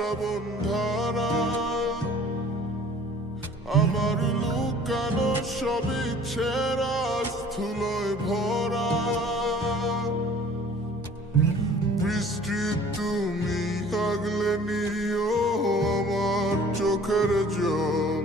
শ্রাবণ ধারা, আমার লুকানো সব ইচ্ছেরা স্থূলয় ভরা। বৃষ্টি তুমি আগলে নিও আমার চোখের জল,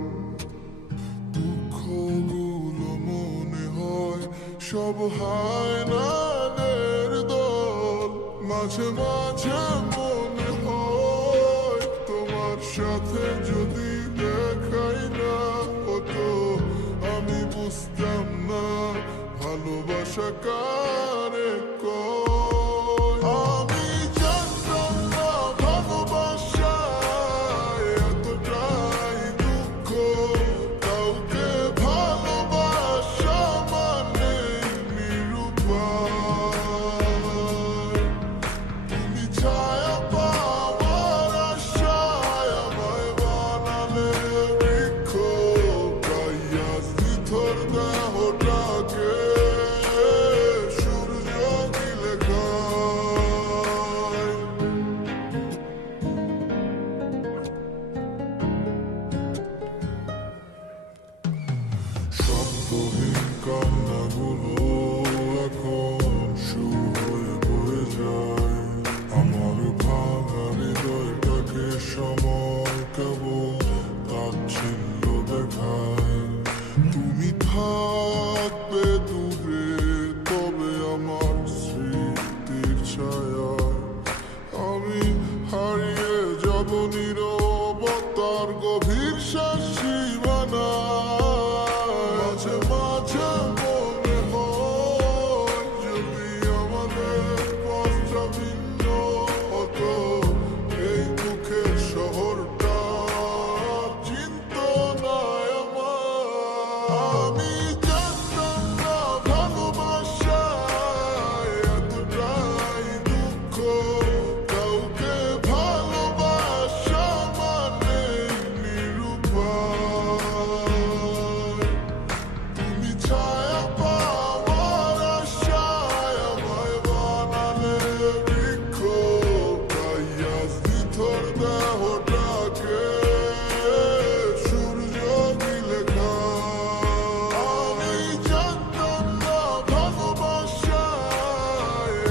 দুঃখগুলো মনে হয় সব হায়নাদের দল। মাঝে মাঝে মনে হয় তোমার সাথে যদি দেখাই না হতো, আমি বুঝতাম না ভালোবাসা কারে কয়। আমি জানতাম না ভালোবাসায় এতটাই দুঃখ, কাউকে ভালোবাসা মানে নিরুপায়। তুমি ছায়া পাওয়ার আশায় আমায় বানালে বৃক্ষ, তাই আজ নিথর দেহটাকে সূর্য গিলে খায়। শব্দহীন কান্নাগুলো এখন সুর হয়ে বয়ে যায়, আমার ভাঙা হৃদয়টাকে সময় কেবল তাচ্ছিল্য দেখায়। তুমি থাকবে দূরে তবে আমার স্মৃতির ছায়ায়, আমি হারিয়ে যাব নীরবতার গভীর সীমানায়। মাঝে মাঝে মনে হয় যদি আমাদের পথটা ভিন্ন হতো, এই দুঃখের শহরটা চিন্ত না আমার। আমি জানতাম না ভালোবাসায় এতটাই দুঃখ, কাউকে ভালোবাসা মানে নিরুপায়। তুমি ছায়া পাওয়ার আশায় আমায় বানালে বৃক্ষ, তাই আজ নিথর দেহটাকে সূর্য গিলে খায়। আমি জানতাম না ভালোবাসায়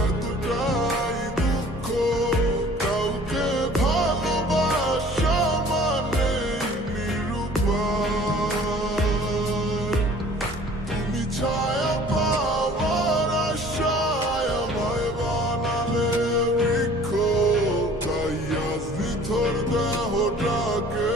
এতটাই দুঃখ, কাউকে ভালোবাসা মানে নিরুপায়। তুমি ছায়া পাওয়ার আশায় আমায় বানালে বৃক্ষ, তাই আজ নিথর দেহটাকে